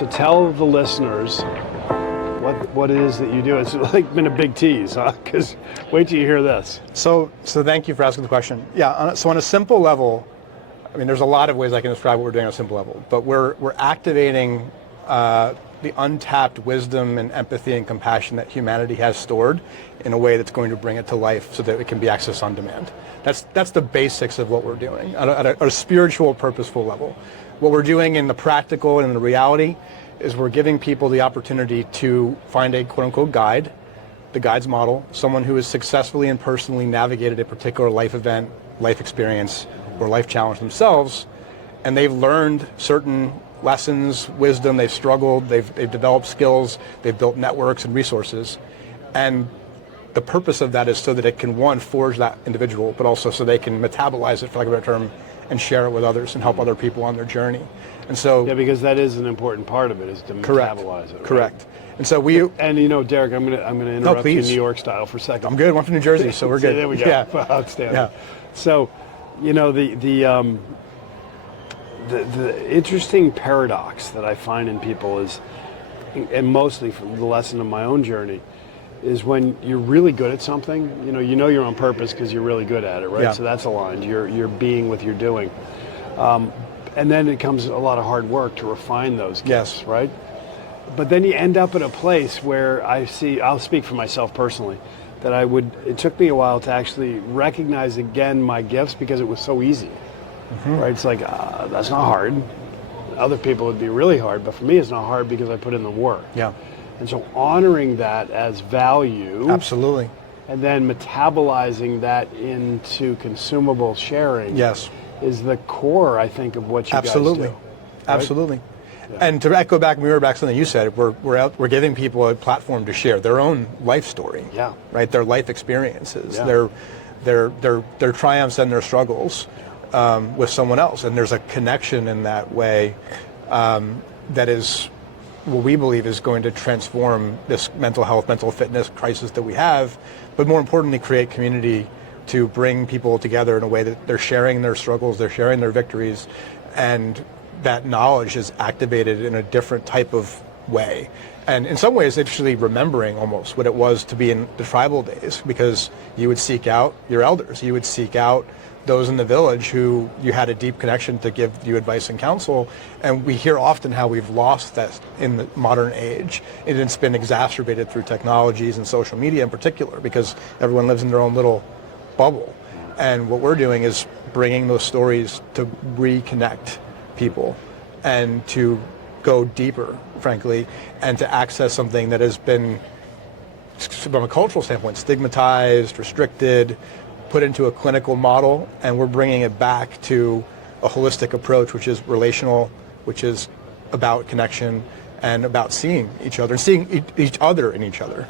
So tell the listeners what it is that you do. It's like been a big tease, huh? Because wait till you hear this. So thank you for asking the question. Yeah, so on a simple level, I mean, there's a lot of ways I can describe what we're doing on a simple level, but we're activating the untapped wisdom and empathy and compassion that humanity has stored in a way that's going to bring it to life so that it can be accessed on demand. That's the basics of what we're doing at a spiritual, purposeful level. What we're doing in the practical and in the reality is we're giving people the opportunity to find a quote-unquote guide, the guide's model, someone who has successfully and personally navigated a particular life event, life experience, or life challenge themselves, and they've learned certain lessons, wisdom, they've struggled, they've developed skills, they've built networks and resources. And the purpose of that is so that it can, one, forge that individual, but also so they can metabolize it, for lack of a better term, and share it with others and help other people on their journey. And so, yeah, because that is an important part of it, is to metabolize it. Right? Correct. And so we, and you know, Derek, I'm gonna interrupt you New York style for a second. I'm good. I'm from New Jersey, so we're good. There we go. Yeah. Outstanding. Yeah. So, you know, the interesting paradox that I find in people is, and mostly from the lesson of my own journey, is when you're really good at something, you know you're on purpose because you're really good at it, right? Yeah. So that's aligned. You're being what you're doing. And then it comes a lot of hard work to refine those gifts, yes. right? But then you end up at a place where I'll speak for myself personally, that it took me a while to actually recognize again my gifts because it was so easy, right? It's like, that's not hard. Other people would be really hard, but for me it's not hard because I put in the work. Yeah. And so honoring that as value. Absolutely. And then metabolizing that into consumable sharing. Yes. Is the core, I think, of what you guys do. Right? Absolutely. Yeah. And to echo back, mirror back something you said, we're giving people a platform to share their own life story. Yeah. Right. Their life experiences, yeah. their triumphs and their struggles with someone else, and there's a connection in that way that is what we believe is going to transform this mental health, mental fitness crisis that we have, but more importantly, create community to bring people together in a way that they're sharing their struggles, they're sharing their victories, and that knowledge is activated in a different type of way. And in some ways, actually remembering almost what it was to be in the tribal days, because you would seek out your elders, you would seek out those in the village who you had a deep connection to give you advice and counsel. And we hear often how we've lost that in the modern age. And it's been exacerbated through technologies and social media in particular, because everyone lives in their own little bubble. And what we're doing is bringing those stories to reconnect people and to go deeper, frankly, and to access something that has been, from a cultural standpoint, stigmatized, restricted, put into a clinical model, and we're bringing it back to a holistic approach, which is relational, which is about connection and about seeing each other, and seeing each other in each other.